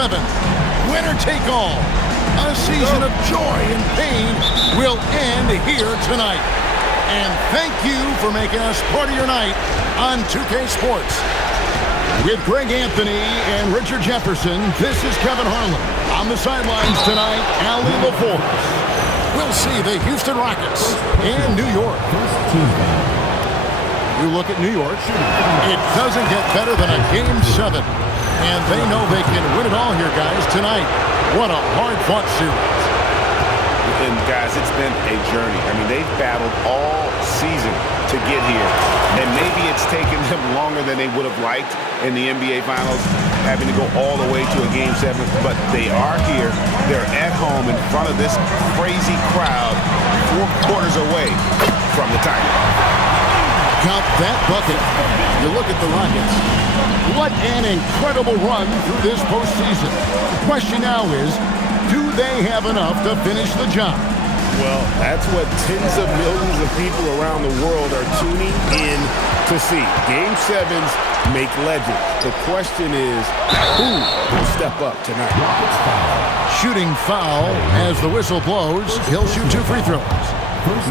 7. Winner take all. A season of joy and pain will end here tonight. And thank you for making us part of your night on 2K Sports. With Greg Anthony and Richard Jefferson, this is Kevin Harlan. On the sidelines tonight, Allie LaForce. We'll see the Houston Rockets and New York. You look at New York, it doesn't get better than a Game 7. And they know they can win it all here, guys, tonight. What a hard-fought series. And, guys, it's been a journey. I mean, they've battled all season to get here. And maybe it's taken them longer than they would have liked in the NBA Finals, having to go all the way to a Game 7. But they are here. They're at home in front of this crazy crowd 4 quarters away from the title. Count that bucket. You look at the Rockets. What an incredible run through this postseason. The question now is, do they have enough to finish the job? Well, that's what tens of millions of people around the world are tuning in to see. Game 7s make legends. The question is, who will step up tonight? Shooting foul as the whistle blows. He'll shoot 2 free throws.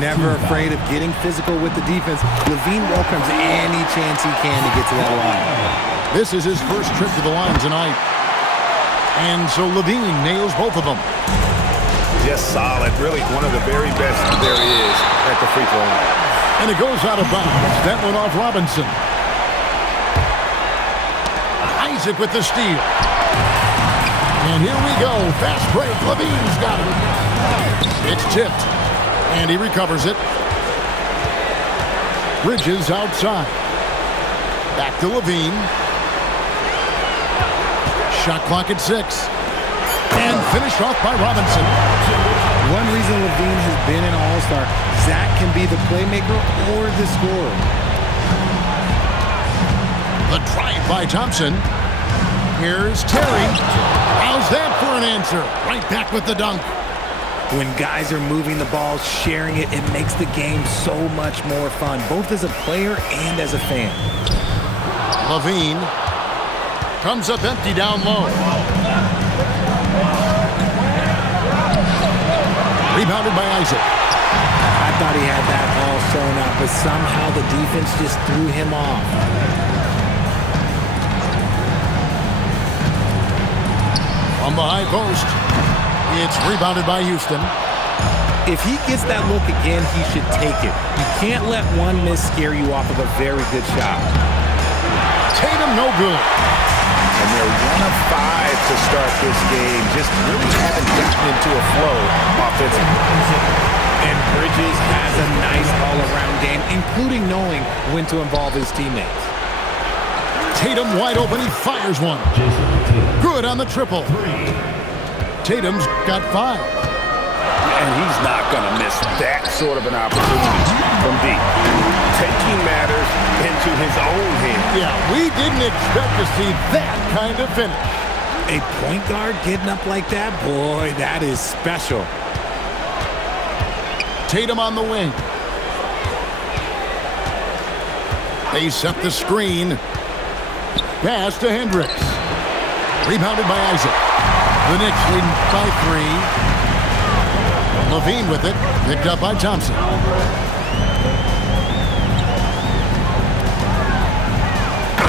Never afraid of getting physical with the defense. LaVine welcomes any chance he can to get to that line. This is his first trip to the line tonight. And so LaVine nails both of them. Just solid. Really one of the very best there is at the free throw line. And it goes out of bounds. That one off Robinson. Isaac with the steal. And here we go. Fast break. LaVine's got it. It's tipped. And he recovers it. Bridges outside. Back to LaVine. Shot clock at 6. And finished off by Robinson. One reason LaVine has been an all-star, Zach can be the playmaker or the scorer. The drive by Thompson. Here's Terry. How's that for an answer? Right back with the dunk. When guys are moving the ball, sharing it, it makes the game so much more fun, both as a player and as a fan. LaVine comes up empty down low. Rebounded by Isaac. I thought he had that ball sewn up, but somehow the defense just threw him off. On the high post. It's rebounded by Houston. If he gets that look again, he should take it. You can't let one miss scare you off of a very good shot. Tatum no good. And they're 1 of 5 to start this game. Just really haven't gotten into a flow offensively. And Bridges has a nice all-around game, including knowing when to involve his teammates. Tatum wide open. He fires one. Good on the triple. Tatum's got 5. And he's not going to miss that sort of an opportunity from deep. Taking matters into his own hands. Yeah, we didn't expect to see that kind of finish. A point guard getting up like that? Boy, that is special. Tatum on the wing. They set the screen. Pass to Hendricks. Rebounded by Isaac. The Knicks leading by 3. LaVine with it. Picked up by Thompson.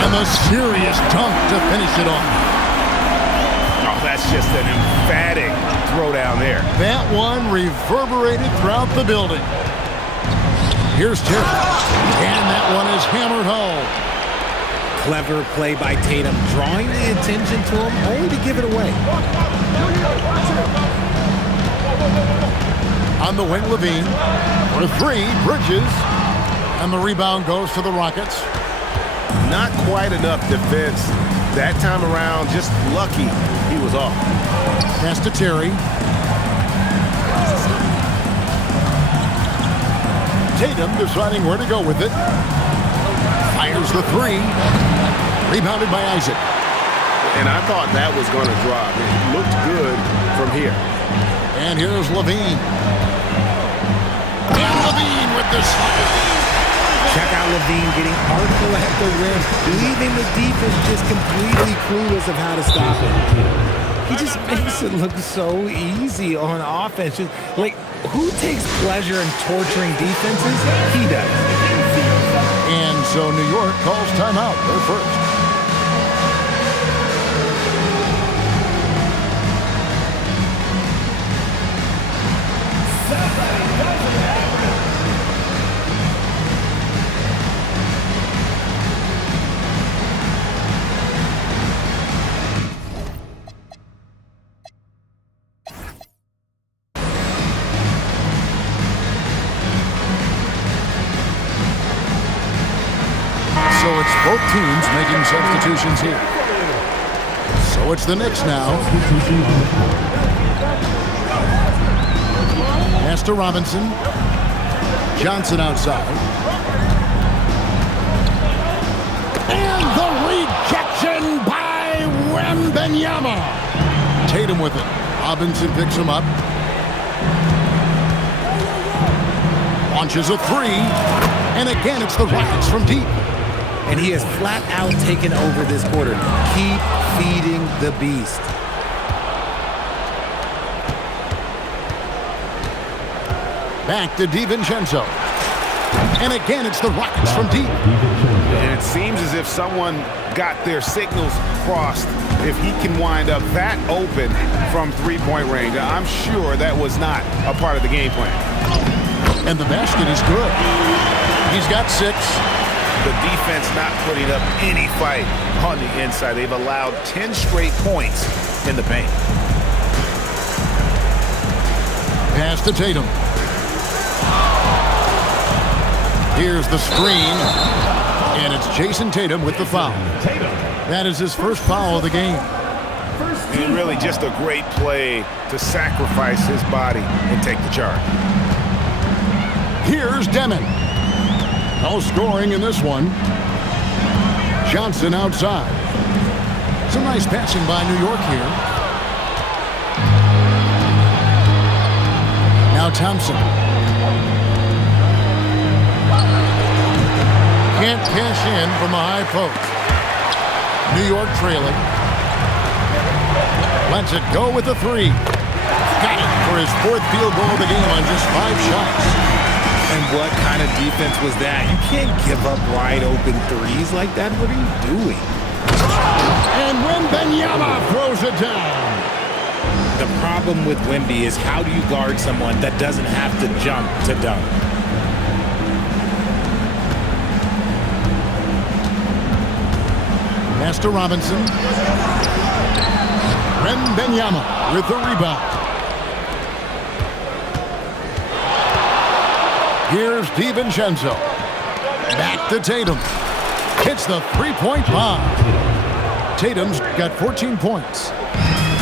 And the serious dunk to finish it off. Oh, that's just an emphatic throwdown there. That one reverberated throughout the building. Here's Terry. And that one is hammered home. Clever play by Tatum, drawing the attention to him only to give it away. On the wing, LaVine. For 3, Bridges. And the rebound goes to the Rockets. Not quite enough defense that time around. Just lucky he was off. Pass to Terry. Tatum deciding where to go with it. Fires the 3. Rebounded by Isaac. And I thought that was going to drop. It looked good from here. And here's LaVine. And LaVine with the shot. Check out LaVine getting artful at the rim, leaving the defense just completely clueless of how to stop it. makes it look so easy on offense. Like, who takes pleasure in torturing defenses? He does. And so New York calls timeout. They're first. So it's both teams making substitutions here. So it's the Knicks now. Pass to Robinson. Johnson outside. And the rejection by Wembanyama. Tatum with it. Robinson picks him up. Launches a three. And again, it's the Rockets from deep. And he has flat out taken over this quarter. Keep feeding the beast. Back to DiVincenzo. And again, it's the Rockets from deep. And it seems as if someone got their signals crossed. If he can wind up that open from three-point range, I'm sure that was not a part of the game plan. And the basket is good. He's got 6. The defense not putting up any fight on the inside. They've allowed 10 straight points in the paint. Pass to Tatum. Here's the screen. And it's Jason Tatum with the foul. That is his first foul of the game. And really just a great play to sacrifice his body and take the charge. Here's Demon. No scoring in this one. Johnson outside. Some nice passing by New York here. Now Thompson. Can't cash in from the high post. New York trailing. Lets it go with the 3. Got it for his 4th field goal of the game on just 5 shots. And what kind of defense was that? You can't give up wide open threes like that. What are you doing? And Wembanyama throws it down. The problem with Wemby is how do you guard someone that doesn't have to jump to dunk? Pass to Robinson. Wembanyama with the rebound. Here's DiVincenzo. Back to Tatum. Hits the 3-point bomb. Tatum's got 14 points.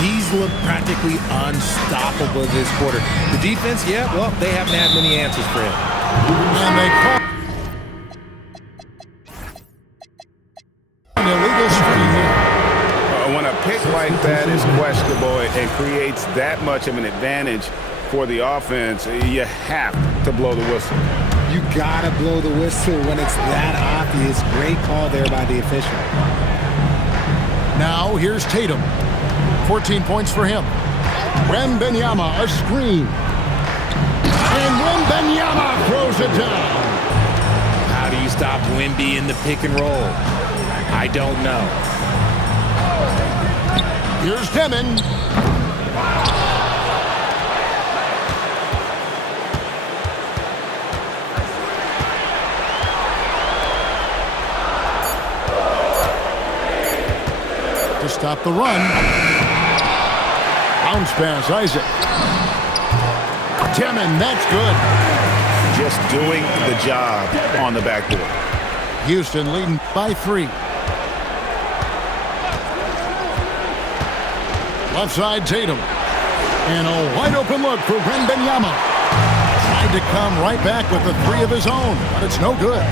He's looked practically unstoppable this quarter. The defense, yeah, well, they haven't had many answers for him. And they call an illegal screen here. When a pick like that is questionable and creates that much of an advantage for the offense, you have to blow the whistle. You gotta blow the whistle when it's that obvious. Great call there by the official. Now here's Tatum. 14 points for him. Wembanyama, a screen. And Wembanyama throws it down. How do you stop Wemby in the pick and roll? I don't know. Here's Demon. To stop the run. Bounce pass, Isaac. Demon, that's good. Just doing the job on the backboard. Houston leading by 3. Left side, Tatum. And a wide open look for Wembanyama. Tried to come right back with a 3 of his own, but it's no good.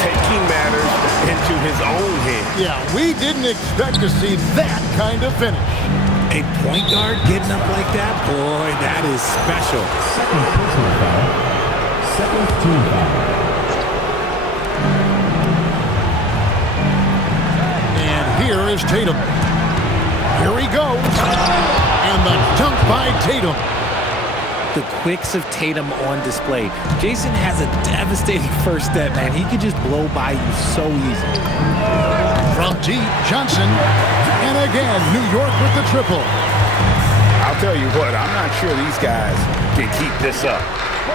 Taking matters into his own hands. Yeah, we didn't expect to see that kind of finish. A point guard getting up like that? Boy, that is special. Second personal foul. Second team foul. And here is Tatum. Here he goes. by Tatum. The quicks of Tatum on display. Jason has a devastating first step, man. He could just blow by you so easy. From deep, Johnson. And again, New York with the triple. I'll tell you what, I'm not sure these guys can keep this up.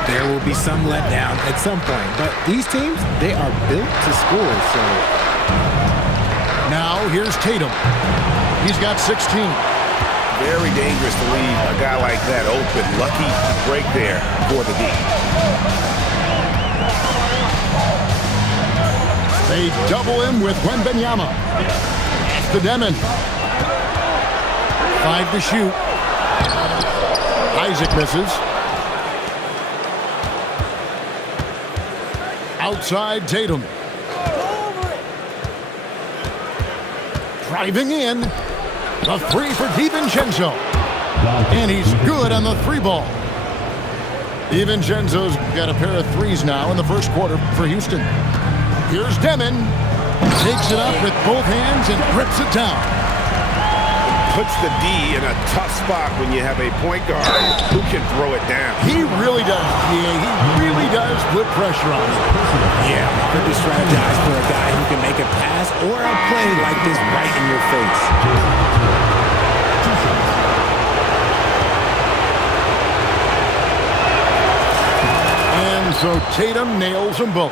There will be some letdown at some point, but these teams, they are built to score, so. Now here's Tatum. He's got 16. Very dangerous to leave a guy like that open. Lucky break there for the D. They double him with Wembanyama. Pass to Demon. 5 to shoot. Isaac misses. Outside Tatum. Driving in. The 3 for DiVincenzo. And he's good on the 3 ball. DiVincenzo's got a pair of 3s now in the first quarter for Houston. Here's Demon. Takes it up with both hands and grips it down. Puts the D in a tough spot when you have a point guard who can throw it down. He really does, G.A. He really does put pressure on him. Yeah, good to strategize for a guy who can make a pass or a play like this right in your face. And so Tatum nails them both.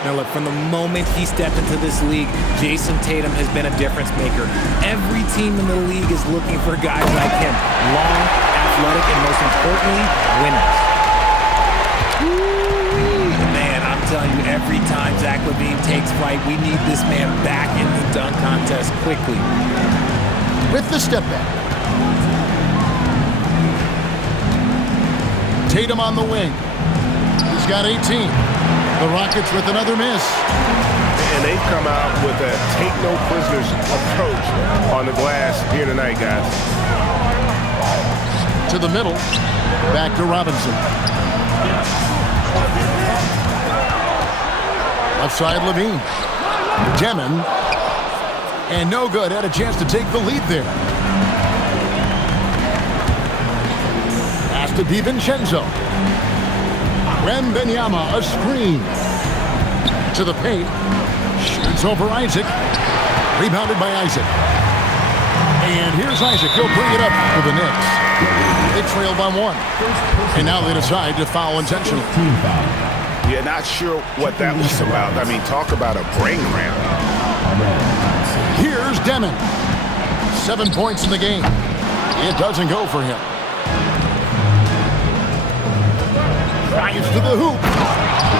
Now look, from the moment he stepped into this league, Jason Tatum has been a difference maker. Every team in the league is looking for guys like him. Long, athletic, and most importantly, winners. Man, I'm telling you, every time Zach LaVine takes flight, we need this man back in the dunk contest quickly. With the step back. Tatum on the wing. He's got 18. The Rockets with another miss. And they've come out with a take-no-prisoners approach on the glass here tonight, guys. To the middle. Back to Robinson. Left side, LaVine. Demon. And no good. Had a chance to take the lead there. Pass to DiVincenzo. Wembanyama, a screen. To the paint. Shoots over Isaac. Rebounded by Isaac. And here's Isaac. He'll bring it up for the Knicks. They trail by 1. And now they decide to foul intentionally. Yeah, not sure what that was about. I mean, talk about a brain cramp. Here's Demon. 7 points in the game. It doesn't go for him. Drives to the hoop.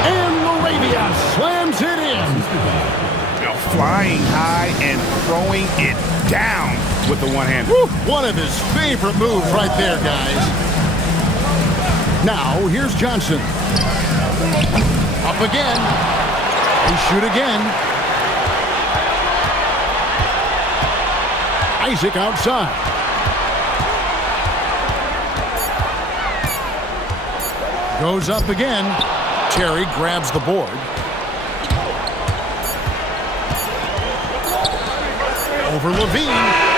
And Laravia slams it in. You know, flying high and throwing it down with the one-hander. One of his favorite moves right there, guys. Now, here's Johnson. Up again. They shoot again. Isaac outside. Goes up again. Terry grabs the board. Over LaVine.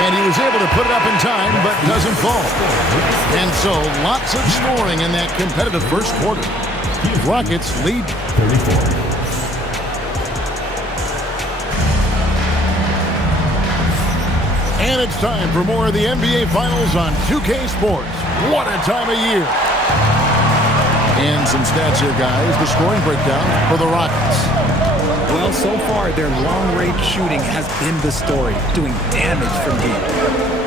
And he was able to put it up in time, but doesn't fall. And so, lots of scoring in that competitive first quarter. Rockets lead 34. And it's time for more of the NBA Finals on 2K Sports. What a time of year. And some stats here, guys. The scoring breakdown for the Rockets. Well, so far, their long-range shooting has been the story, doing damage from deep.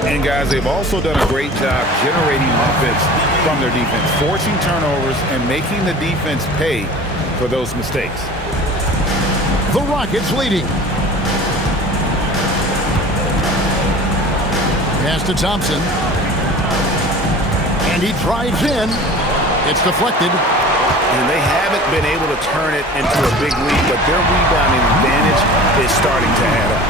And, guys, they've also done a great job generating offense from their defense, forcing turnovers and making the defense pay for those mistakes. The Rockets leading. Pass to Thompson. And he drives in. It's deflected. And they haven't been able to turn it into a big lead, but their rebounding advantage is starting to add up.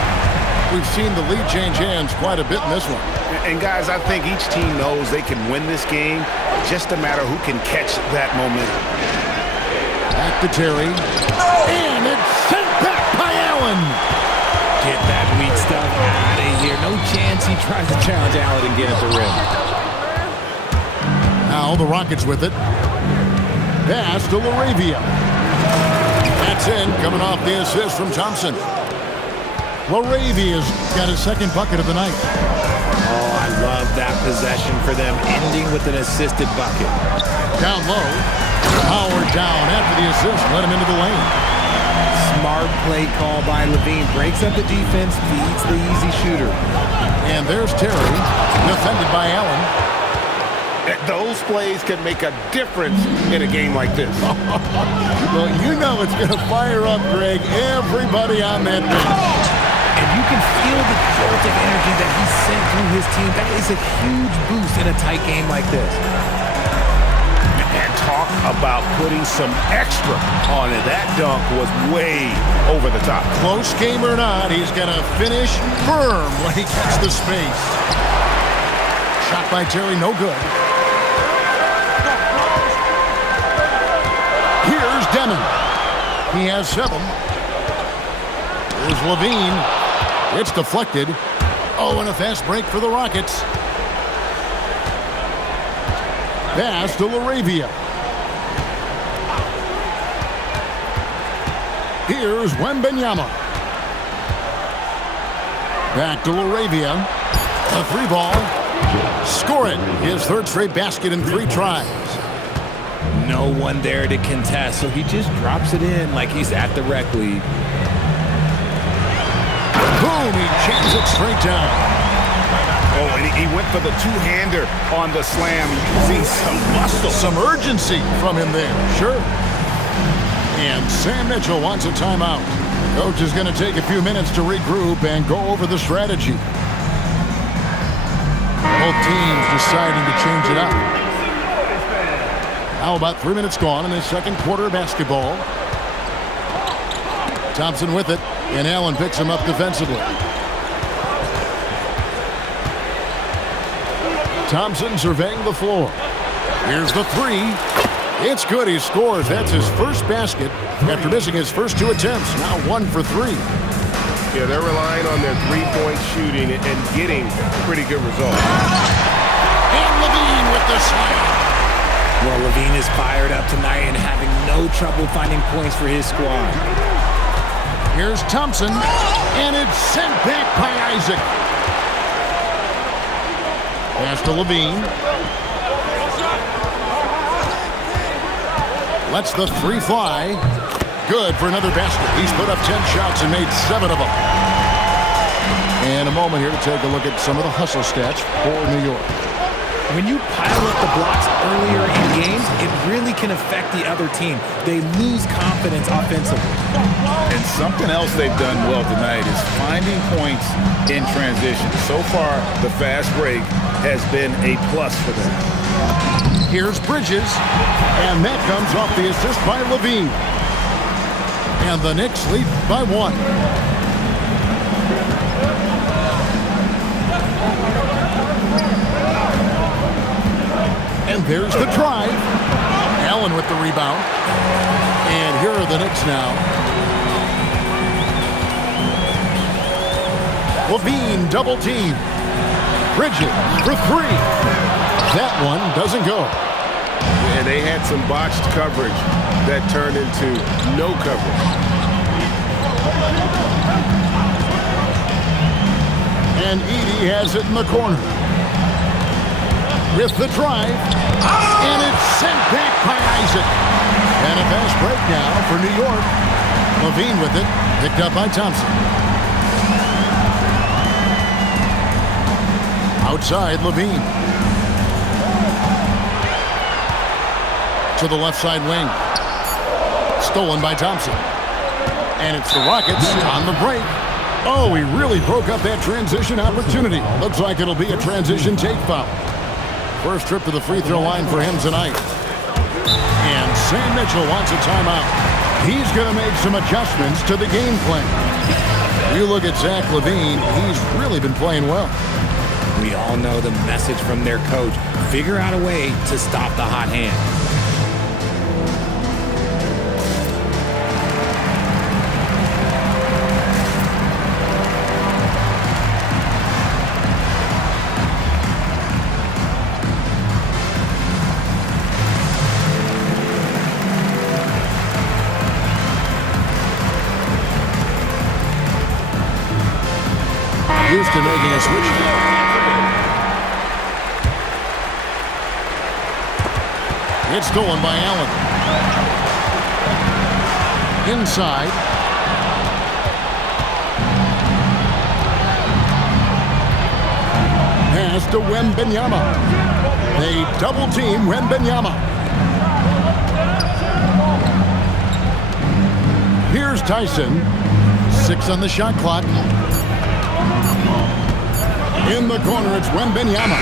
We've seen the lead change hands quite a bit in this one. And guys, I think each team knows they can win this game. Just a matter who can catch that momentum. Back to Terry. And it's sent back by Allen. Get that weak stuff out of here, No chance he tries to challenge Allen again at the rim. Now the Rockets with it. Pass to LaRavia. That's in, coming off the assist from Thompson. LaRavia's got his second bucket of the night. Oh, I love that possession for them, ending with an assisted bucket. Down low. Howard down after the assist. Let him into the lane. Smart play call by Levine. Breaks up the defense, feeds the easy shooter. And there's Terry, defended by Allen. Those plays can make a difference in a game like this. Well, you know it's going to fire up, Greg, everybody on that bench. And you can feel the jolt of energy that he sent through his team. That is a huge boost in a tight game like this. And talk about putting some extra on it. That dunk was way over the top. Close game or not, he's going to finish firm when he gets the space. Shot by Terry, no good. Here's Demon. He has 7. Here's Levine. It's deflected. Oh, and a fast break for the Rockets. Pass to LaRavia. Here's Wembanyama. Back to LaRavia. A 3 ball. Score it. His 3rd straight basket in 3 tries. No one there to contest, so he just drops it in like he's at the rec league. Boom, he jams it straight down. Oh, and he went for the 2-hander on the slam. You see some muscle. Some urgency from him there, sure. And Sam Mitchell wants a timeout. Coach is going to take a few minutes to regroup and go over the strategy. Both teams deciding to change it up. Now about 3 minutes gone in the second quarter of basketball. Thompson with it, and Allen picks him up defensively. Thompson surveying the floor. Here's the 3. It's good. He scores. That's his first basket after missing his first 2 attempts. Now 1 for 3. Yeah, they're relying on their 3-point shooting and getting pretty good results. And Levine with the slam. Well, Levine is fired up tonight and having no trouble finding points for his squad. Here's Thompson, and it's sent back by Isaac. Pass to Levine. Lets the 3 fly. Good for another basket. He's put up 10 shots and made 7 of them. And a moment here to take a look at some of the hustle stats for New York. When you pile up the blocks earlier in games, it really can affect the other team. They lose confidence offensively. And something else they've done well tonight is finding points in transition. So far, the fast break has been a plus for them. Here's Bridges, and that comes off the assist by Levine. And the Knicks lead by 1. And there's the drive. Allen with the rebound. And here are the Knicks now. Levine double team. Bridges for 3. That one doesn't go. And they had some botched coverage that turned into no coverage. And Edey has it in the corner. With the drive. And it's sent back by Isaac. And a fast break now for New York. Levine with it. Picked up by Thompson. Outside, Levine. To the left side wing. Stolen by Thompson. And it's the Rockets on the break. Oh, he really broke up that transition opportunity. Looks like it'll be a transition take foul. First trip to the free throw line for him tonight. And Sam Mitchell wants a timeout. He's going to make some adjustments to the game plan. You look at Zach LaVine, he's really been playing well. We all know the message from their coach. Figure out a way to stop the hot hand. Houston making a switch. It's stolen by Allen. Inside. Pass to Wembanyama. They double team Wembanyama. Here's Tyson. 6 on the shot clock. In the corner, it's Wembanyama.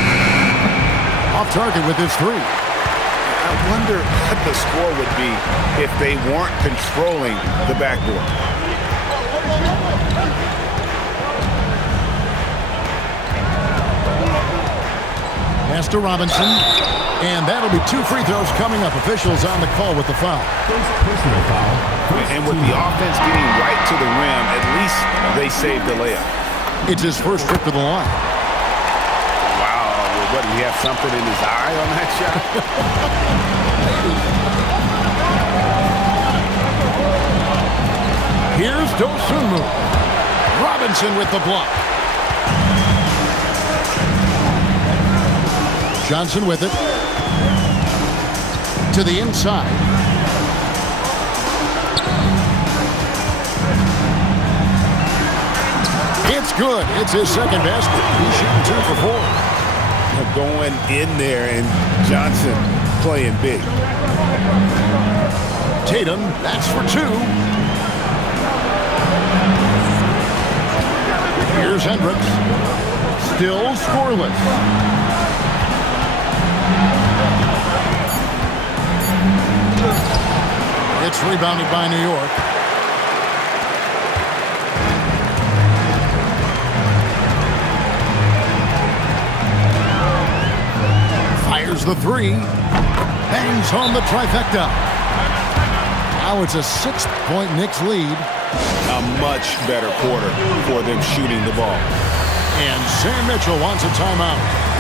Off target with his 3. I wonder what the score would be if they weren't controlling the backboard. Pass to Robinson. And that'll be 2 free throws coming up. Officials on the call with the foul. First personal foul. And with the offense getting right to the rim, at least they saved the layup. It's his first trip to the line. Wow, what, did he have something in his eye on that shot? Here's Dosunmu. Robinson with the block. Johnson with it. To the inside. It's good. It's his second basket. He's shooting 2 for 4. Going in there and Johnson playing big. Tatum, that's for 2. Here's Hendricks. Still scoreless. It's rebounded by New York. Fires the 3. Bangs home the trifecta. Now it's a 6-point Knicks lead. A much better quarter for them shooting the ball. And Sam Mitchell wants a timeout.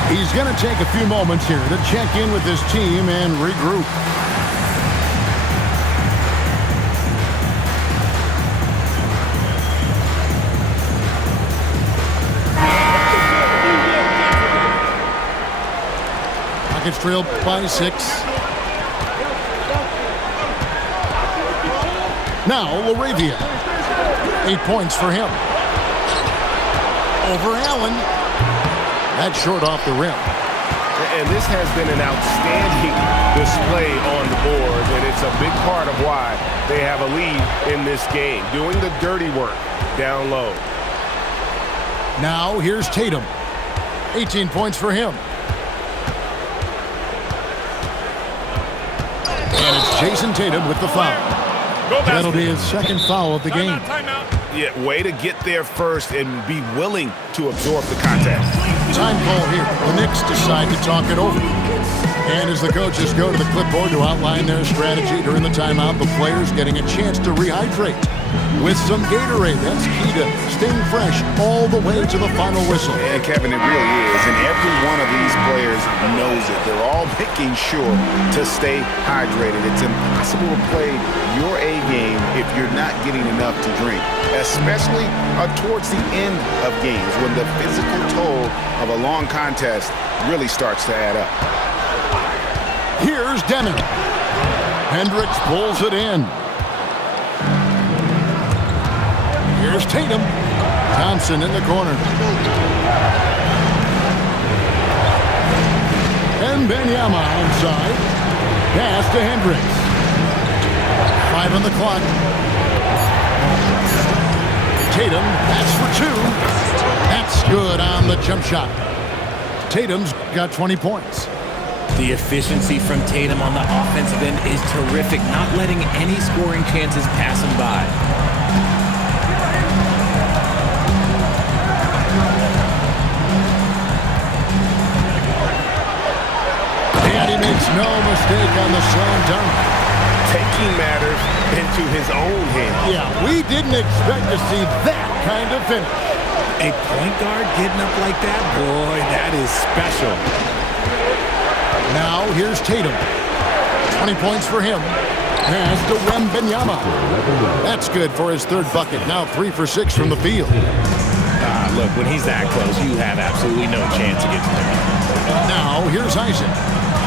He's going to take a few moments here to check in with his team and regroup. Rockets trail by 6. Now LaRavia. 8 points for him. Over Allen. That's short off the rim. And this has been an outstanding display on the board, and it's a big part of why they have a lead in this game, doing the dirty work down low. Now here's Tatum. 18 points for him. And it's Jason Tatum with the foul. That'll be his second foul of the game. Yeah, way to get there first and be willing to absorb the contact. Time call here. The Knicks decide to talk it over. And as the coaches go to the clipboard to outline their strategy during the timeout, the players getting a chance to rehydrate with some Gatorade. That's key to staying fresh all the way to the final whistle. And Kevin, it really is. And every one of these players knows it. They're all making sure to stay hydrated. It's impossible to play your A game if you're not getting enough to drink, especially towards the end of games when the physical toll of a long contest really starts to add up. Here's Deming. Hendricks pulls it in. Here's Tatum. Thompson in the corner. And Wembanyama onside. Pass to Hendricks. 5 on the clock. Tatum, that's for 2. That's good on the jump shot. Tatum's got 20 points. The efficiency from Tatum on the offensive end is terrific, not letting any scoring chances pass him by. And he makes no mistake on the slam dunk. Taking matters into his own hands. Yeah, we didn't expect to see that kind of finish. A point guard getting up like that? Boy, that is special. Now here's Tatum. 20 points for him. Pass to Wembanyama. That's good for his third bucket. Now 3 for 6 from the field. look, when he's that close, you have absolutely no chance against him. Now, here's Isaac.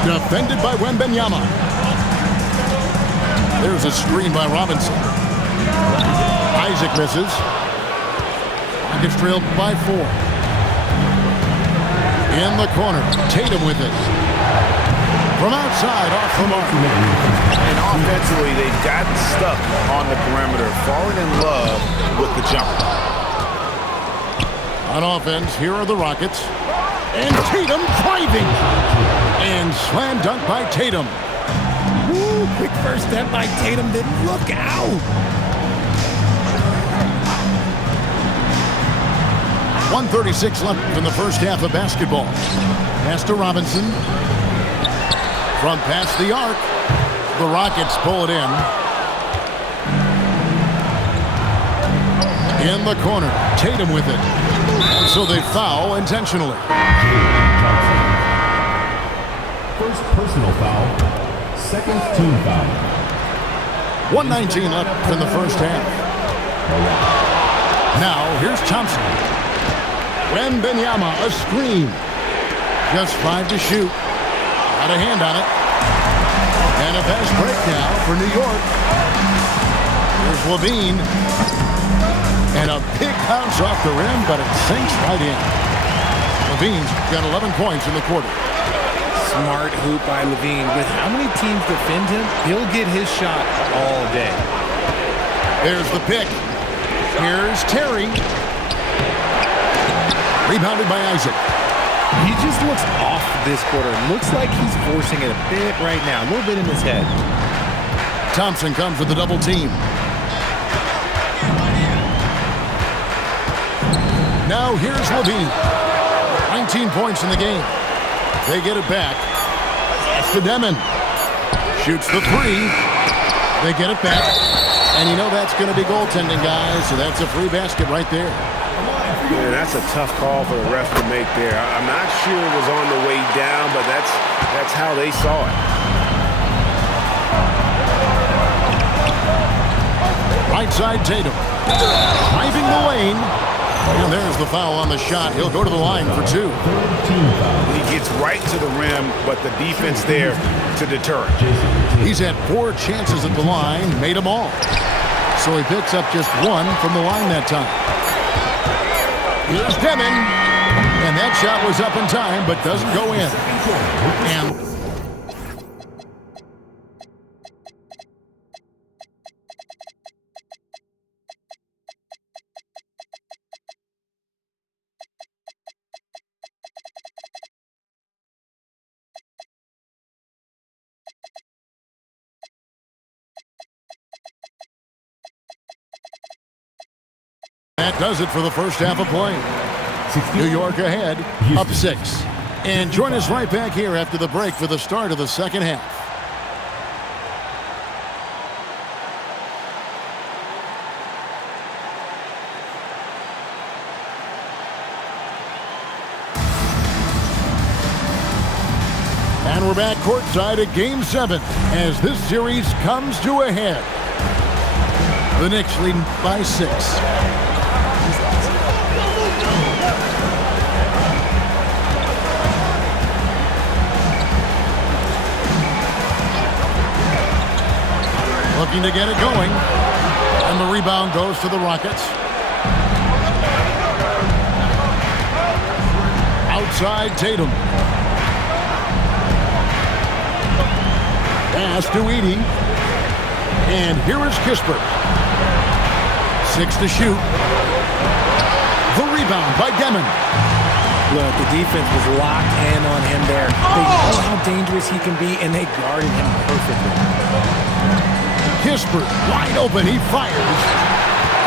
Defended by Wembanyama. There's a screen by Robinson. Isaac misses. Rockets trailed by 4. In the corner, Tatum with it. From outside, off the mark. And offensively, they've gotten stuck on the perimeter, falling in love with the jumper. On offense, here are the Rockets. And Tatum driving. And slam dunk by Tatum. Woo, quick first step by Tatum, then look out. 1:36 left in the first half of basketball. Pass to Robinson. From past the arc. The Rockets pull it in. In the corner. Tatum with it. So they foul intentionally. First personal foul. Second team foul. 1:19 left in the first half. Now, here's Thompson. Wembanyama, a screen. Just 5 to shoot. Got a hand on it. And a fast break now for New York. Here's Levine. And a big bounce off the rim, but it sinks right in. Levine's got 11 points in the quarter. Smart hoop by Levine. With how many teams defend him, he'll get his shot all day. There's the pick. Here's Terry. Rebounded by Isaac. He just looks off this quarter. Looks like he's forcing it a bit right now. A little bit in his head. Thompson comes with the double team. Now here's Levine. 19 points in the game. They get it back. That's to Demon. Shoots the 3. They get it back. And you know that's going to be goaltending, guys. So that's a free basket right there. Yeah, that's a tough call for the ref to make there. I'm not sure it was on the way down, but that's how they saw it. Right side Tatum. Driving the lane. And there's the foul on the shot. He'll go to the line for 2. He gets right to the rim, but the defense there to deter it. He's had 4 chances at the line, made them all. So he picks up just 1 from the line that time. Here's Demon. And that shot was up in time, but doesn't go in. And that does it for the first half of play. New York ahead, up 6. And join us right back here after the break for the start of the second half. And we're back courtside at Game 7 as this series comes to a head. The Knicks leading by 6. Looking to get it going. And the rebound goes to the Rockets. Outside Tatum. Pass to Edey. And here is Kispert. 6 to shoot. The rebound by Demon. Look, the defense was locked in on him there. They know how dangerous he can be, and they guarded him perfectly. Kispert wide open. He fires.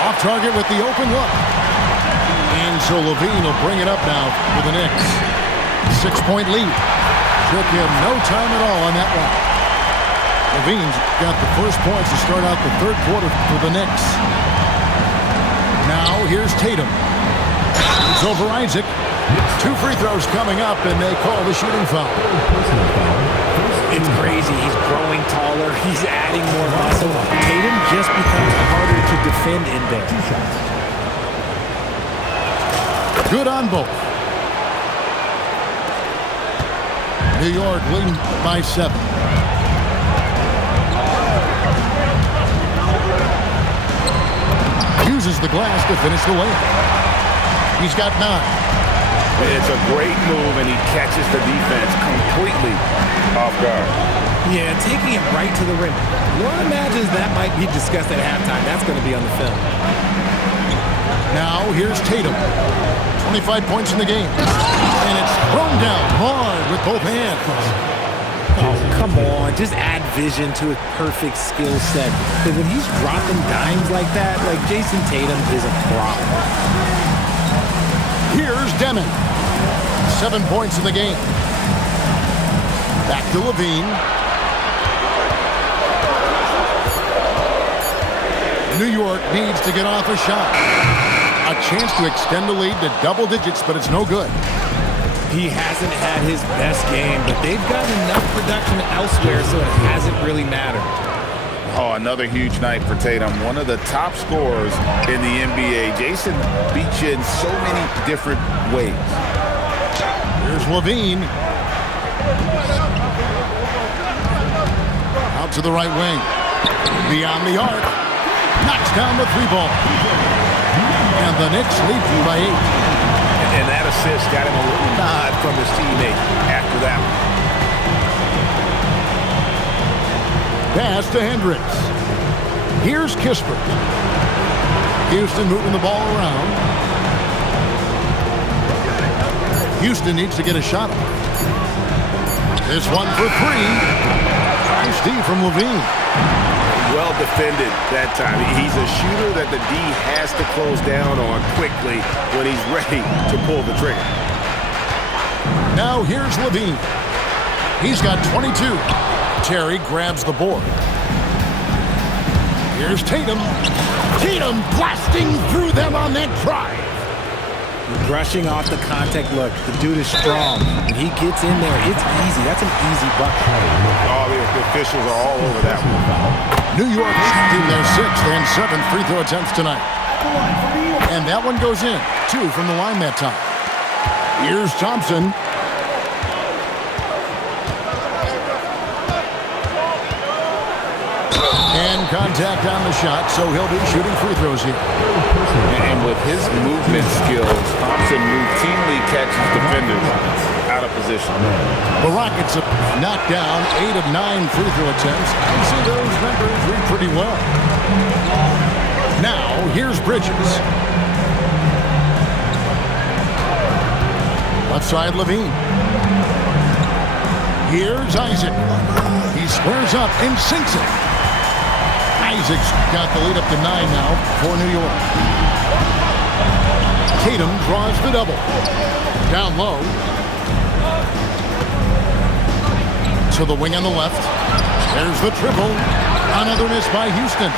Off target with the open look. And so Levine will bring it up now for the Knicks. 6-point lead. Took him no time at all on that one. Levine's got the first points to start out the third quarter for the Knicks. Now here's Tatum. It's over Isaac. 2 free throws coming up, and they call the shooting foul. It's crazy. He's growing taller. He's adding more muscle. Tatum just becomes harder to defend in there. Good on both. New York leading by 7. Uses the glass to finish the layup. He's got 9. It's a great move, and he catches the defense completely off guard. Yeah, taking it right to the rim. One imagines that might be discussed at halftime. That's going to be on the film. Now here's Tatum. 25 points in the game. And it's thrown down hard with both hands. Oh, come on. Just add vision to a perfect skill set. Because when he's dropping dimes like that, like Jason Tatum is a problem. Here's Demon. 7 points in the game. Back to Levine. New York needs to get off a shot. A chance to extend the lead to double digits, but it's no good. He hasn't had his best game, but they've gotten enough production elsewhere, so it hasn't really mattered. Oh, another huge night for Tatum. One of the top scorers in the NBA. Jason beats you in so many different ways. Here's Levine. Out to the right wing. Beyond the arc. Knocks down the 3-ball. And the Knicks lead by 8. And that assist got him a little nod from his teammate after that one. Pass to Hendricks. Here's Kispert. Houston moving the ball around. Houston needs to get a shot up. This one for 3. Nice D from Levine. Well defended that time. He's a shooter that the D has to close down on quickly when he's ready to pull the trigger. Now here's Levine. He's got 22. Terry grabs the board. Here's Tatum. Tatum blasting through them on that drive. Brushing off the contact look. The dude is strong. When he gets in there, it's easy. That's an easy bucket. All the officials are all over that one. New York shooting their 6th and 7th free throw attempts tonight. And that one goes in. 2 from the line that time. Here's Thompson. And contact on the shot, so he'll be shooting free throws here. And with his movement skills, Thompson routinely catches defenders out of position. The Rockets have knocked down 8 of 9 free throw attempts. I see those numbers read pretty well. Now, here's Bridges. Left side, Levine. Here's Isaac. He squares up and sinks it. Isaac's got the lead up to 9 now for New York. Tatum draws the double. Down low. To the wing on the left. There's the triple. Another miss by Houston.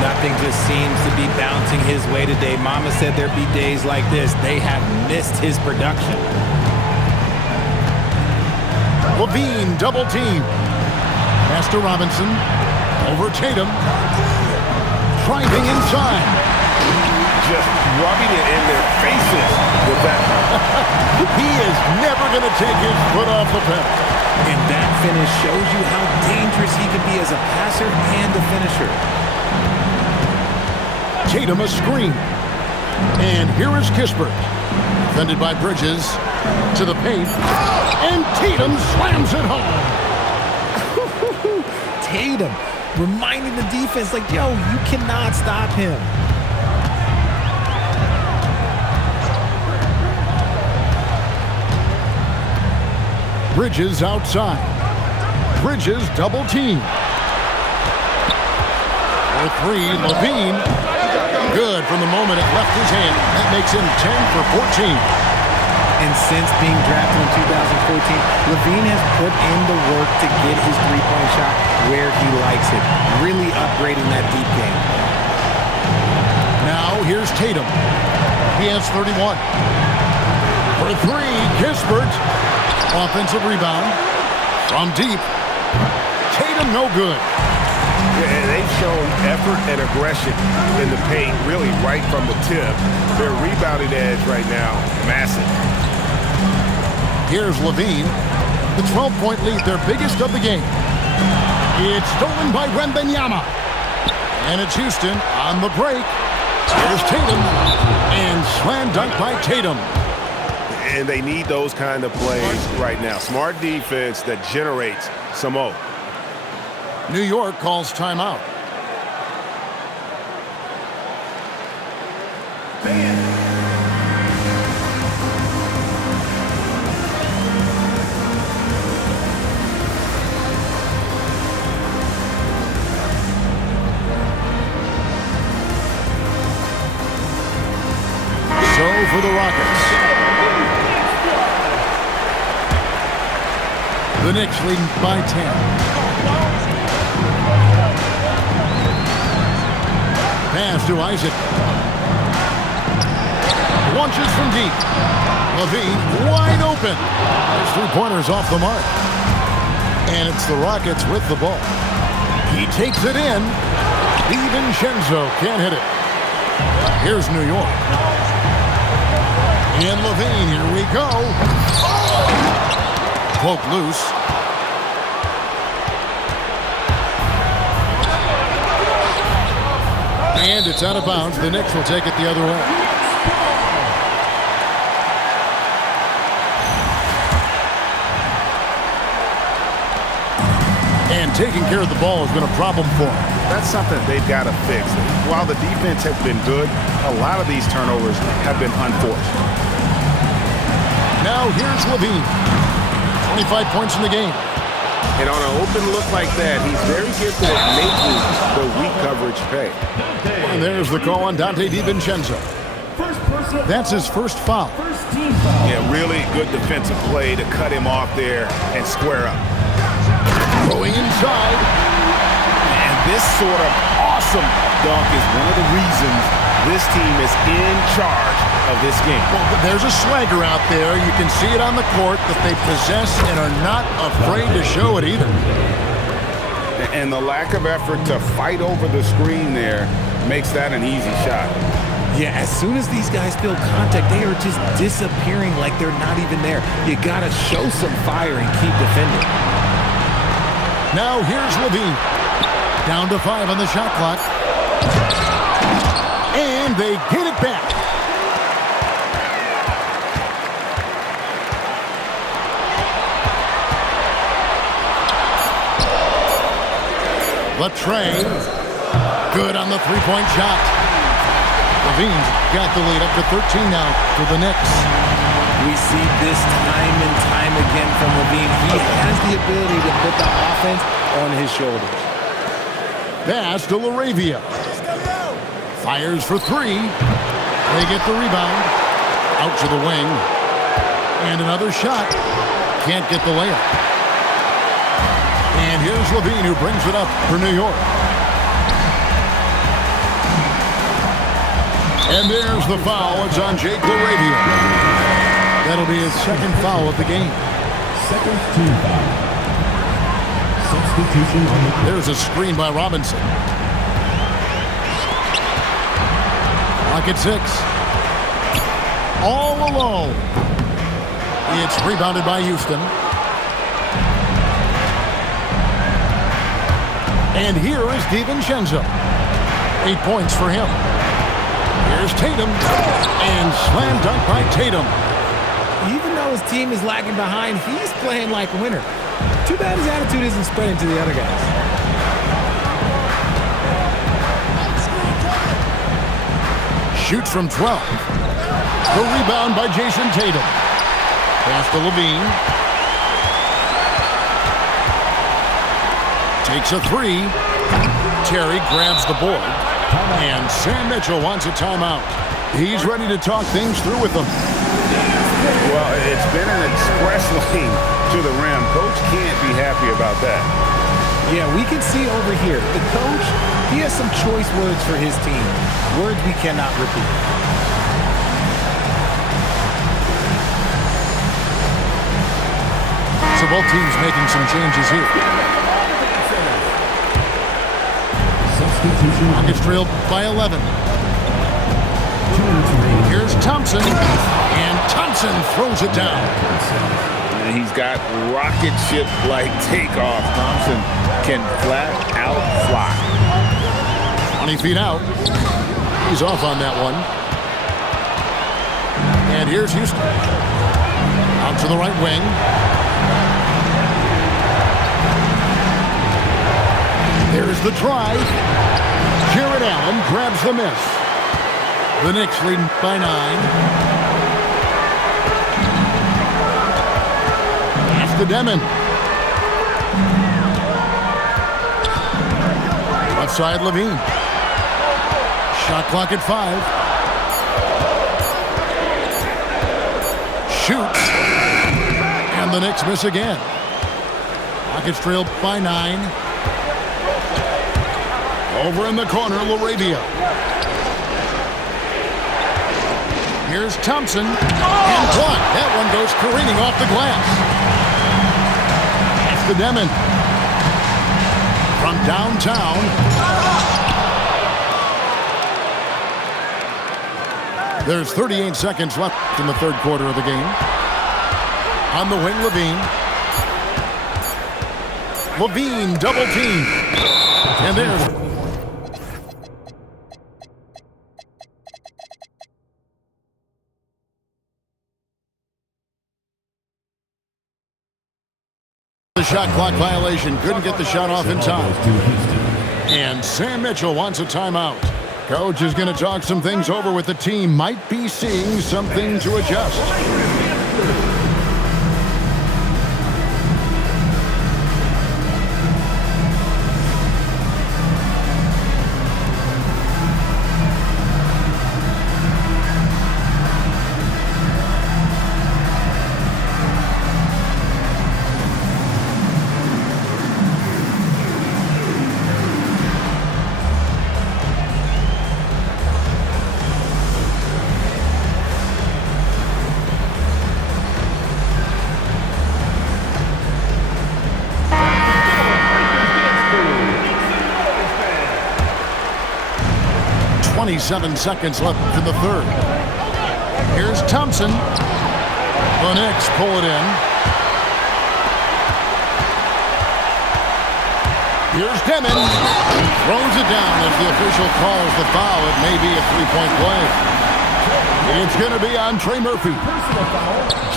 Nothing just seems to be bouncing his way today. Mama said there'd be days like this. They have missed his production. Levine double team. Pass to Robinson. Over Tatum. Driving inside. Just rubbing it in their faces with that. He is never going to take his foot off the pedal. And that finish shows you how dangerous he can be as a passer and a finisher. Tatum a screen. And here is Kispert. Defended by Bridges. To the paint. And Tatum slams it home. Tatum reminding the defense, like, yo, you cannot stop him. Bridges outside. Bridges double team. For 3, Levine. Good from the moment it left his hand. That makes him 10 for 14. And since being drafted in 2014, Levine has put in the work to get his three-point shot where he likes it. Really upgrading that deep game. Now here's Tatum. He has 31. For 3, Kispert. Offensive rebound. From deep. Tatum no good. And they've shown effort and aggression in the paint, really right from the tip. Their rebounding edge right now, massive. Here's Levine. The 12-point lead, their biggest of the game. It's stolen by Wembanyama. And it's Houston on the break. Here's Tatum. And slam dunk by Tatum. And they need those kind of plays right now. Smart defense that generates some more. New York calls timeout. So for the Rockets. The Knicks leading by 10. Pass to Isaac. Launches from deep. Levine wide open. His three-pointers off the mark. And it's the Rockets with the ball. He takes it in. DiVincenzo can't hit it. Here's New York. And Levine, here we go. Poke loose. And it's out of bounds. The Knicks will take it the other way. And taking care of the ball has been a problem for them. That's something they've got to fix. While the defense has been good, a lot of these turnovers have been unforced. Now here's Levine. 25 points in the game. And on an open look like that, he's very gifted at making the weak coverage pay. And there's the call on Dante DiVincenzo. That's his first foul. Yeah, really good defensive play to cut him off there and square up. Going inside. And this sort of awesome dunk is one of the reasons this team is in charge of this game. Well, there's a swagger out there. You can see it on the court that they possess and are not afraid to show it either. And the lack of effort to fight over the screen there makes that an easy shot. Yeah, as soon as these guys feel contact, they are just disappearing like they're not even there. You gotta show some fire and keep defending. Now here's Levine. Down to 5 on the shot clock. And they get it back. Latrey. Good on the three-point shot. Levine's got the lead up to 13 now for the Knicks. We see this time and time again from Levine. He has the ability to put the offense on his shoulders. Pass to LaRavia. Fires for 3. They get the rebound. Out to the wing. And another shot. Can't get the layup. And here's Levine who brings it up for New York. And there's the foul. It's on Jake LaRavia. That'll be his second foul of the game. Second team foul. Substitution on the court. There's a screen by Robinson. Clock at 6. All alone. It's rebounded by Houston. And here is DiVincenzo. 8 points for him. Here's Tatum. And slam dunk by Tatum. Even though his team is lagging behind, he's playing like a winner. Too bad his attitude isn't spreading to the other guys. Shoots from 12. The rebound by Jason Tatum. Pass to Levine. Takes a 3. Terry grabs the board. And Sam Mitchell wants a timeout. He's ready to talk things through with them. Well, it's been an express lane to the rim. Coach can't be happy about that. Yeah, we can see over here, the coach, he has some choice words for his team. Words we cannot repeat. So both teams making some changes here. Rockets trail by 11. Here's Thompson, and Thompson throws it down. And he's got rocket ship-like takeoff. Thompson can flat out fly. 20 feet out. He's off on that one. And here's Houston. Out to the right wing. There's the drive. Jared Allen grabs the miss. The Knicks leading by 9. Pass to Demon. Left side, Levine. Shot clock at 5. Shoots. And the Knicks miss again. Rockets trail by 9. Over in the corner, LaRavia. Here's Thompson. And blocked. That one goes careening off the glass. That's the Demon. From downtown. There's 38 seconds left in the third quarter of the game. On the wing, Levine. Levine double team. And there's the shot clock violation. Couldn't get the shot off in time. And Sam Mitchell wants a timeout. Coach is going to talk some things over with the team. Might be seeing something to adjust. Seven seconds left in the third. Here's Thompson. The Knicks pull it in. Here's Demon. Throws it down as the official calls the foul. It may be a three-point play. It's going to be on Trey Murphy.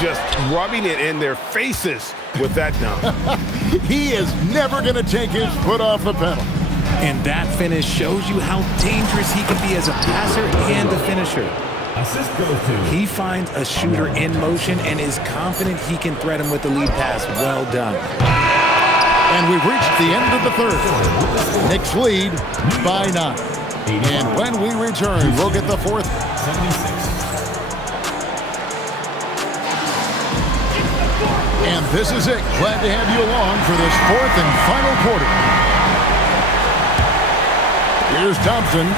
Just rubbing it in their faces with that dunk. He is never going to take his foot off the pedal. And that finish shows you how dangerous he can be as a passer and a finisher. Assist goes to. He finds a shooter in motion and is confident he can thread him with the lead pass. Well done. And we've reached the end of the third. Knicks lead by 9. And when we return, we'll get the fourth. 76. And this is it. Glad to have you along for this fourth and final quarter. Here's Thompson.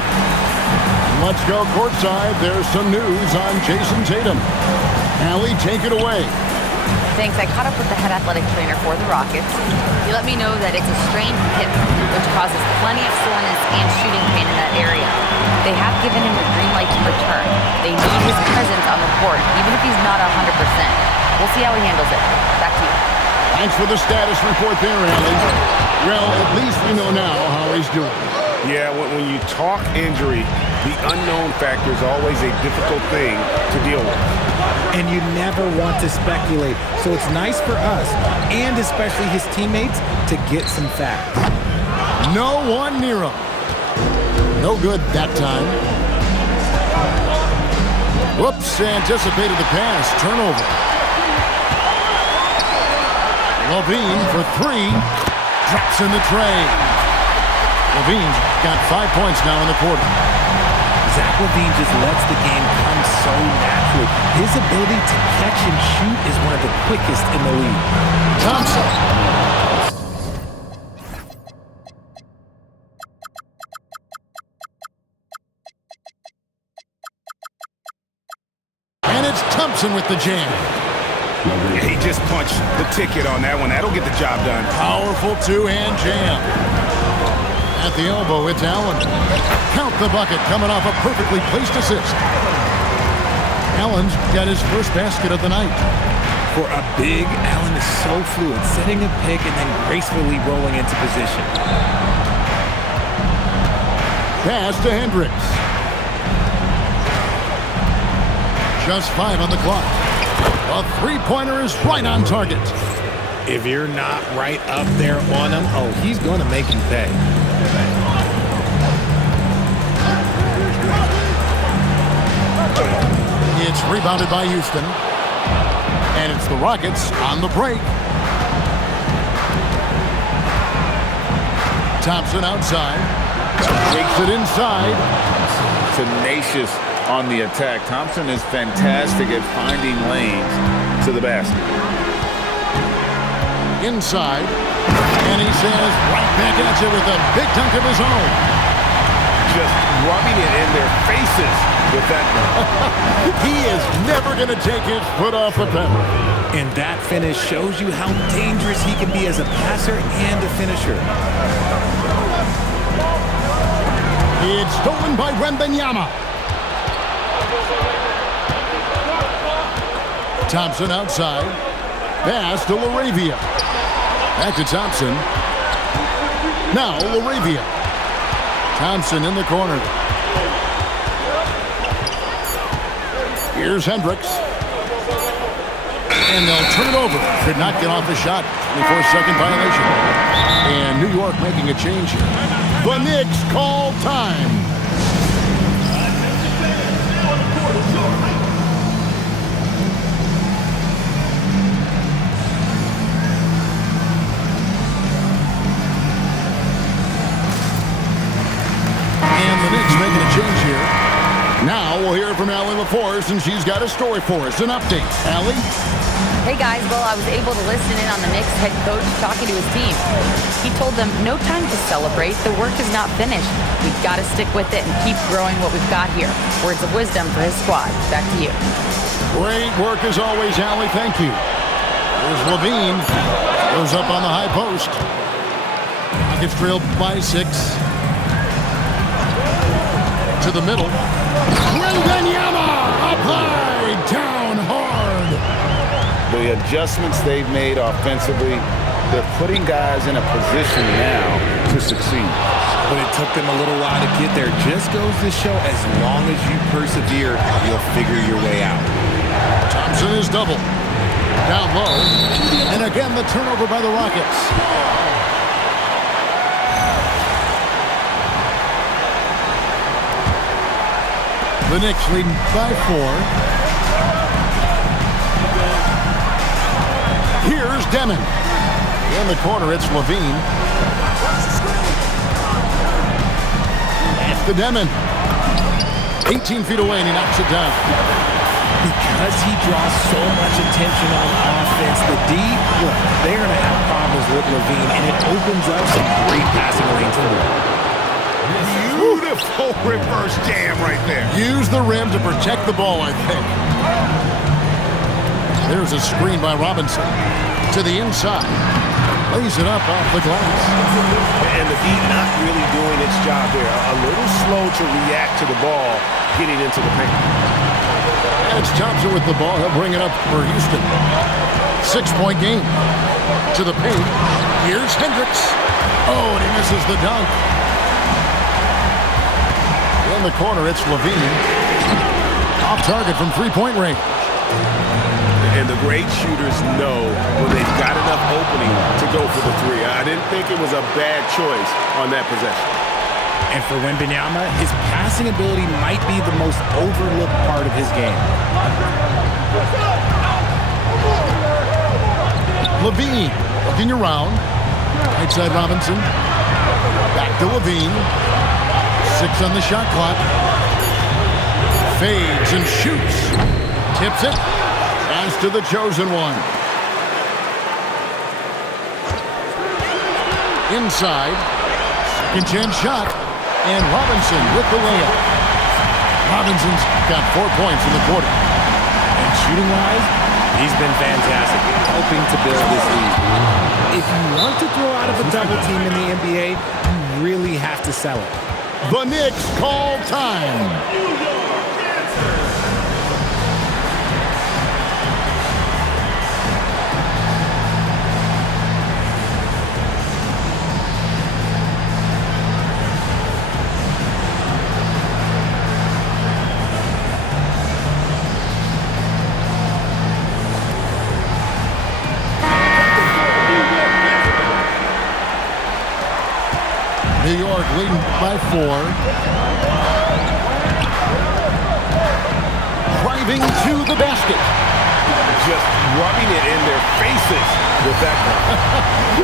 Let's go courtside. There's some news on Jason Tatum. Allie, take it away. Thanks. I caught up with the head athletic trainer for the Rockets. He let me know that it's a strained hip, which causes plenty of soreness and shooting pain in that area. They have given him the green light to return. They need his presence on the court, even if he's not 100%. We'll see how he handles it. Back to you. Thanks for the status report there, Allie. Well, at least we know now how he's doing. Yeah, when you talk injury, the unknown factor is always a difficult thing to deal with. And you never want to speculate. So it's nice for us, and especially his teammates, to get some facts. No one near him. No good that time. Whoops, anticipated the pass. Turnover. Levine for 3. Drops in the tray. Levine's got 5 points now in the quarter. Zach LaVine just lets the game come so naturally. His ability to catch and shoot is one of the quickest in the league. Thompson. And it's Thompson with the jam. Yeah, he just punched the ticket on that one. That'll get the job done. Powerful two-hand jam. At the elbow, it's Allen. Count the bucket coming off a perfectly placed assist. Allen's got his first basket of the night. For a big, Allen is so fluid, setting a pick and then gracefully rolling into position. Pass to Hendricks. Just 5 on the clock. A three-pointer is right on target. If you're not right up there on him, oh, he's going to make you pay. It's rebounded by Houston. And it's the Rockets on the break. Thompson outside. Takes it inside. Tenacious on the attack. Thompson is fantastic at finding lanes to the basket. Inside. And he says right back at you with a big dunk of his own. Just rubbing it in their faces with that. He is never going to take his foot off the pedal. And that finish shows you how dangerous he can be as a passer and a finisher. It's stolen by Wembanyama. Thompson outside. Pass to LaRavia. Back to Thompson. Now LaRavia. Thompson in the corner. Here's Hendricks. And they'll turn it over. Could not get off the shot. 24-second violation. And New York making a change here. The Knicks call time. And the Knicks making a change here. Now we'll hear from Allie LaForce, and she's got a story for us. An update. Allie? Hey guys, well, I was able to listen in on the Knicks head coach talking to his team. He told them, no time to celebrate. The work is not finished. We've got to stick with it and keep growing what we've got here. Words of wisdom for his squad. Back to you. Great work as always, Allie. Thank you. There's Levine. Goes up on the high post. Gets drilled by 6. To the middle. Wembanyama up high, down hard. The adjustments they've made offensively, they're putting guys in a position now to succeed. But it took them a little while to get there. Just goes to show as long as you persevere, you'll figure your way out. Thompson is double. Down low. And again, the turnover by the Rockets. The Knicks leading by 4. Here's Demon. In the corner, it's Levine. That's the Demon. 18 feet away, and he knocks it down. Because he draws so much attention on offense, the D, look, they're going to have problems with Levine, and it opens up some great passing lanes for them. Beautiful reverse jam right there. Use the rim to protect the ball, I think. There's a screen by Robinson. To the inside. Lays it up off the glass. And the Heat not really doing its job there. A little slow to react to the ball getting into the paint. And it's Thompson with the ball. He'll bring it up for Houston. 6-point game. To the paint. Here's Hendricks. Oh, and he misses the dunk. In the corner, it's Levine. Off target from three-point range. And the great shooters know when they've got enough opening to go for the three. I didn't think it was a bad choice on that possession. And for Wembanyama, his passing ability might be the most overlooked part of his game. Levine looking around. Right side Robinson. Back to Levine. 6 on the shot clock. Fades and shoots. Tips it. Pass to the chosen one. Inside. Second chance shot. And Robinson with the layup. Robinson's got 4 points in the quarter. And shooting-wise, he's been fantastic, helping to build this lead. If you want to throw out of a double team in the NBA, you really have to sell it. The Knicks call time. New York leading by 4. Driving to the basket. Just rubbing it in their faces with that.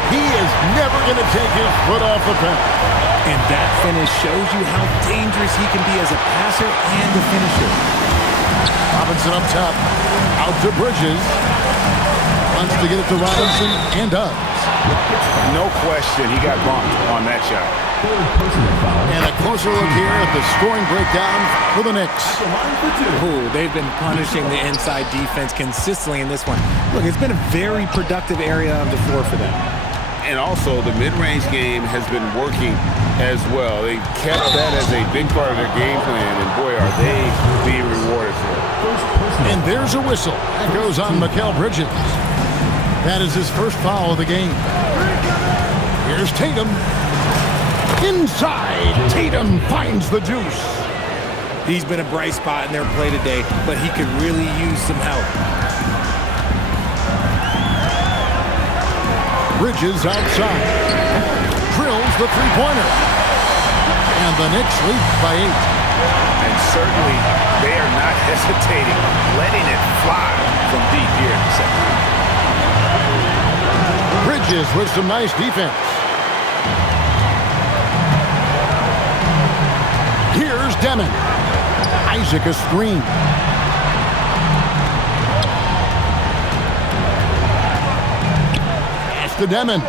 He is never going to take his foot off the pen. And that finish shows you how dangerous he can be as a passer and a finisher. Robinson up top. Out to Bridges. Wants to get it to Robinson and does. No question, he got bumped on that shot. And a closer look here at the scoring breakdown for the Knicks. Ooh, they've been punishing the inside defense consistently in this one. Look, it's been a very productive area of the floor for them. And also, the mid-range game has been working as well. They kept that as a big part of their game plan, and boy, are they being rewarded for it. And there's a whistle. That goes on Mikal Bridges. That is his first foul of the game. Here's Tatum. Inside, Tatum finds the deuce. He's been a bright spot in their play today, but he could really use some help. Bridges outside. Drills the three-pointer. And the Knicks lead by 8. And certainly, they are not hesitating, letting it fly from deep here in the second. Bridges with some nice defense. Here's Demon. Isaac a screen. Pass to Demon.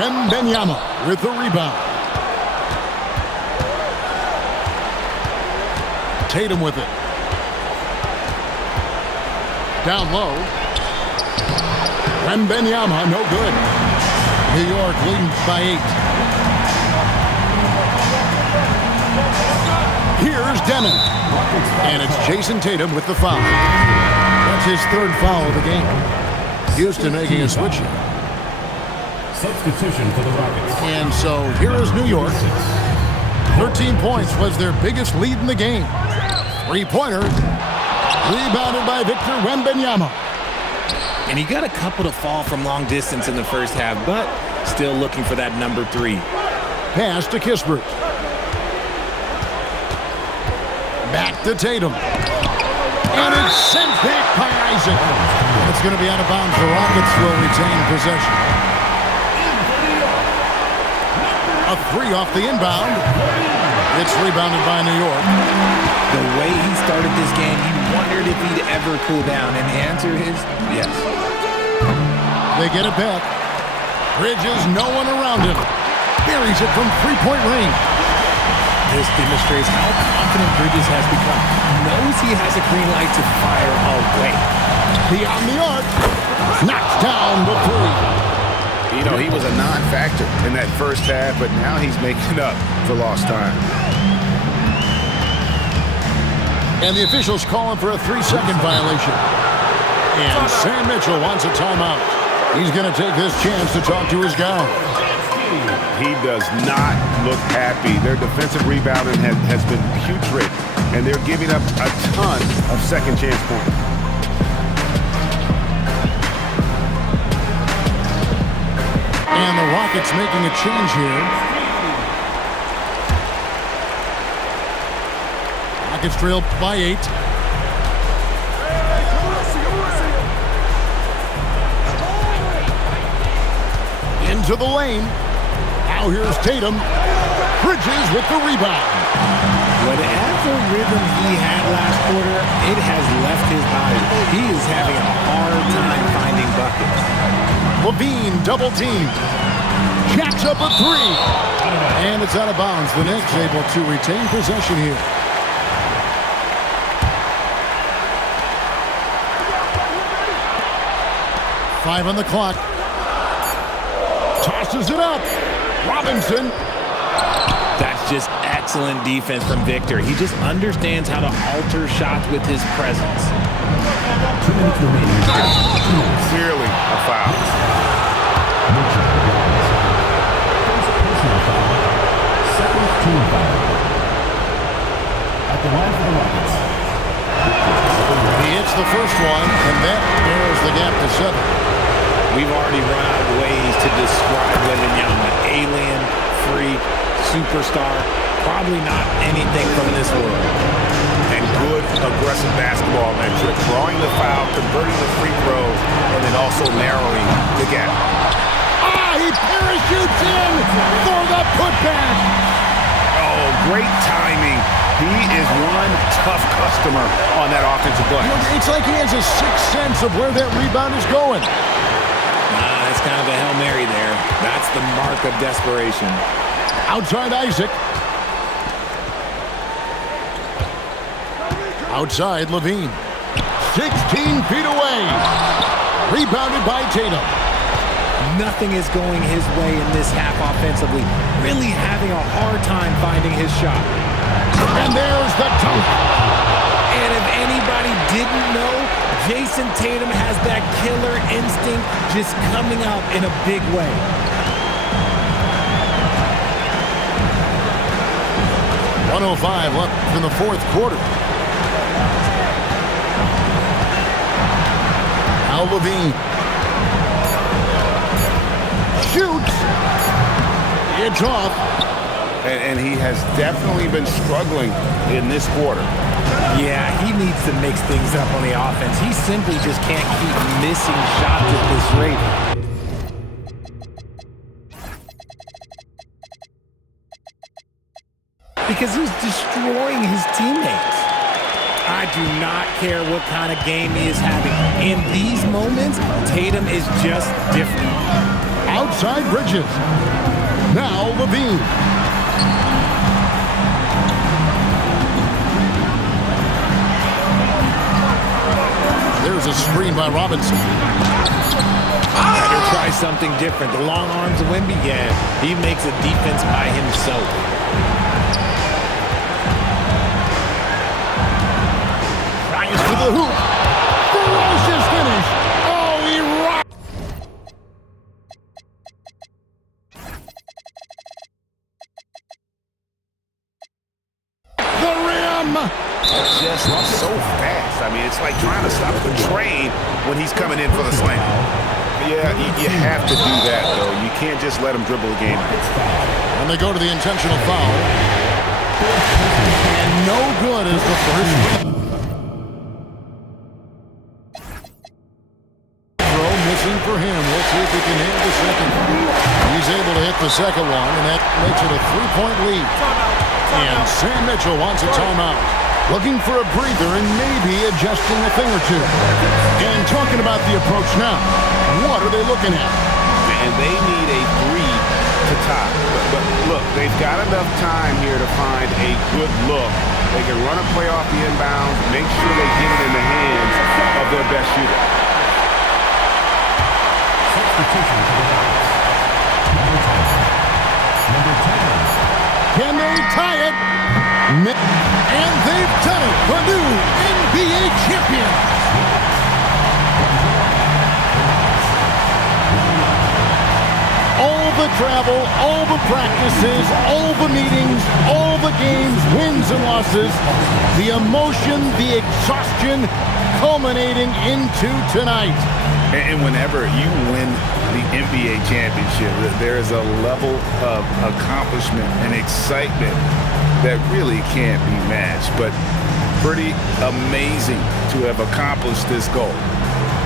Wembanyama with the rebound. Tatum with it. Down low. Wembanyama, no good. New York leading by 8. Here's Demon. And it's Jason Tatum with the foul. That's his third foul of the game. Houston making a switch here. Substitution for the Rockets. And so here is New York. 13 points was their biggest lead in the game. Three-pointer. Rebounded by Victor Wembanyama. And he got a couple to fall from long distance in the first half, but still looking for that number 3. Pass to Kispert. Back to Tatum. And it's sent back by Isaac. It's going to be out of bounds. The Rockets will retain possession. A 3 off the inbound. It's rebounded by New York. The way he started this game, you wondered if he'd ever cool down, and the answer is yes. They get it back. Bridges, no one around him. Buries it from three-point range. This demonstrates how confident Bridges has become. He knows he has a green light to fire away. Beyond the arc. Knocks down the 3. You know, he was a non-factor in that first half, but now he's making up for lost time. And the officials calling for a 3-second violation. And Sam Mitchell wants a timeout. He's going to take this chance to talk to his guy. He does not look happy. Their defensive rebounding has been putrid, and they're giving up a ton of second chance points. And the Rockets making a change here. Rockets trail by 8. Into the lane. Now here's Tatum. Bridges with the rebound. Whatever rhythm he had last quarter, it has left his body. He is having a hard time finding buckets. Levine double team. Jacks up a 3. And it's out of bounds. The Knicks able to retain possession here. Five on the clock. Tosses it up. Robinson. That's just excellent defense from Victor. He just understands how to alter shots with his presence. 2 minutes remaining. Clearly a foul. Mitchell Robinson. First personal foul. Second team foul. At the line for the Rockets. He hits the first one, and that narrows the gap to 7. We've already run out of ways to describe Wembanyama. Alien, freak, superstar, probably not anything from this world. And good aggressive basketball metric. Drawing the foul, converting the free throws, and then also narrowing the gap. He parachutes in for the putback. Oh, great timing. He is one tough customer on that offensive play. It's like he has a sixth sense of where that rebound is going. That's kind of a Hail Mary there. That's the mark of desperation. Outside Isaac. Outside Levine. 16 feet away. Rebounded by Tatum. Nothing is going his way in this half offensively. Really having a hard time finding his shot. And there's the dunk. And if anybody didn't know, Jason Tatum has that killer instinct just coming out in a big way. .105 left in the fourth quarter. Al Levine shoots. It's off. And he has definitely been struggling in this quarter. Yeah, he needs to mix things up on the offense. He simply just can't keep missing shots at this rate. Because he's destroying his teammates. I do not care what kind of game he is having. In these moments, Tatum is just different. Outside Bridges. Now Levine. There's a screen by Robinson. Better try something different. The long arms of Wemby, yeah, he makes a defense by himself. Tries to the hoop. Ferocious finish. Oh, he rocked. The rim. Just so fast. I mean, it's like trying to stop the train when he's coming in for the slam. Yeah, you have to do that, though. You can't just let him dribble the game. And they go to the intentional foul. And no good is the first. Throw missing for him. We'll see if he can hit the second. He's able to hit the second one, and that makes it a 3-point lead. And Sam Mitchell wants a timeout. Looking for a breather and maybe adjusting a thing or two. And talking about the approach now, what are they looking at? And they need a 3 to tie. But look, they've got enough time here to find a good look. They can run a play off the inbound, make sure they get it in the hands of their best shooter. Substitution for the Rockets. Number 10. Can they tie it? And they've done it. The new NBA champions. All the travel, all the practices, all the meetings, all the games, wins and losses, the emotion, the exhaustion culminating into tonight. And whenever you win the NBA championship, there is a level of accomplishment and excitement that really can't be matched. But pretty amazing to have accomplished this goal.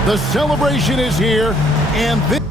The celebration is here, and this